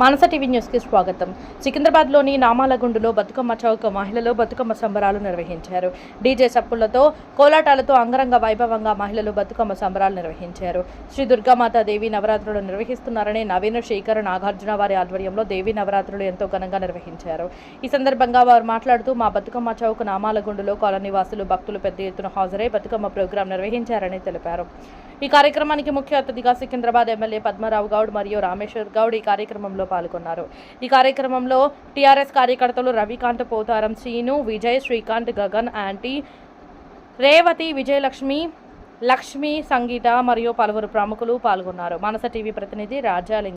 మానస TV న్యూస్కి స్వాగతం. సికింద్రాబాద్లోని నామాలగుండులో బతుకమ్మ చౌక మహిళలు బతుకమ్మ సంబరాలు నిర్వహించారు. డీజే సప్పులతో కోలాటాలతో అంగరంగ వైభవంగా మహిళలు బతుకమ్మ సంబరాలు నిర్వహించారు. శ్రీ దుర్గామాత దేవి నవరాత్రులు నిర్వహిస్తున్నారని నవీన శేఖర్ నాగార్జున వారి ఆధ్వర్యంలో దేవి నవరాత్రులు ఎంతో ఘనంగా నిర్వహించారు. ఈ సందర్భంగా వారు మాట్లాడుతూ మా బతుకమ్మ చౌక్ నామాలగుండులో కాలనీ వాసులు భక్తులు పెద్ద ఎత్తున హాజరై బతుకమ్మ ప్రోగ్రాం నిర్వహించారని తెలిపారు. ఈ కార్యక్రమానికి ముఖ్య అతిథిగా సికింద్రాబాద్ ఎమ్మెల్యే పద్మరావు గౌడ్ మరియు రామేశ్వర్ గౌడ్ ఈ కార్యక్రమంలో పాల్గొన్నారు. ఈ కార్యక్రమంలో టీఆర్ఎస్ కార్యకర్తలు రవికాంత్ పోతారం శ్రీను విజయ్ శ్రీకాంత్ గగన్ యాంటీ రేవతి విజయలక్ష్మి లక్ష్మి సంగీత మరియు పలువురు ప్రముఖులు పాల్గొన్నారు. మానస టీవీ ప్రతినిధి రాజాలింగ.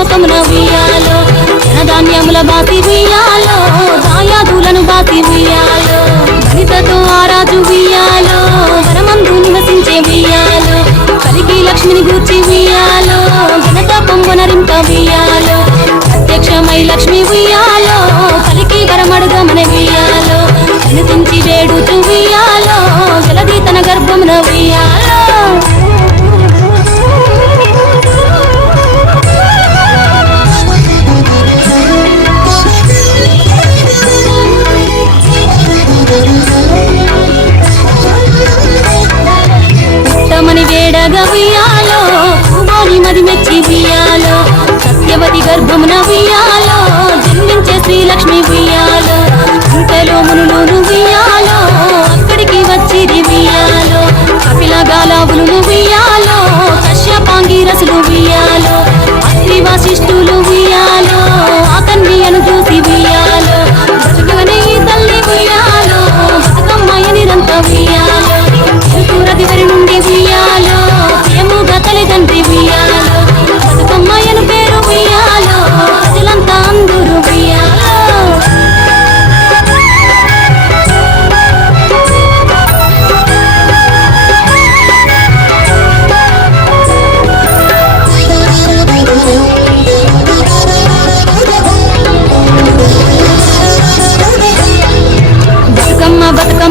లోకమున ఉయ్యాలో ధనధాన్యముల బాతి ఉయ్యాలో దాయాదులను బాతి ఉయ్యాలో గణితతో ఆరాజు ఉయ్యాలో వరమందు నివసించే ఉయ్యాలో కలిగి లక్ష్మిని గూర్చి ఉయ్యాలో ఘనత పొంగునరింప ఉయ్యాలో.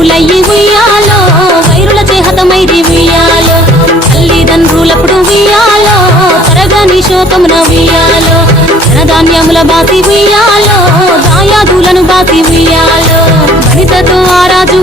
వారు ఉయ్యాలో వైరుల చేహతమైరి ఉయ్యాలో తల్లిదండ్రులప్పుడు ఉయ్యాలో తరగని శోకమున ఉయ్యాలో ధనధాన్యముల బాతి ఉయ్యాలో దాయాదులను బాతి ఉయ్యాలో గణితతో ఆరాజు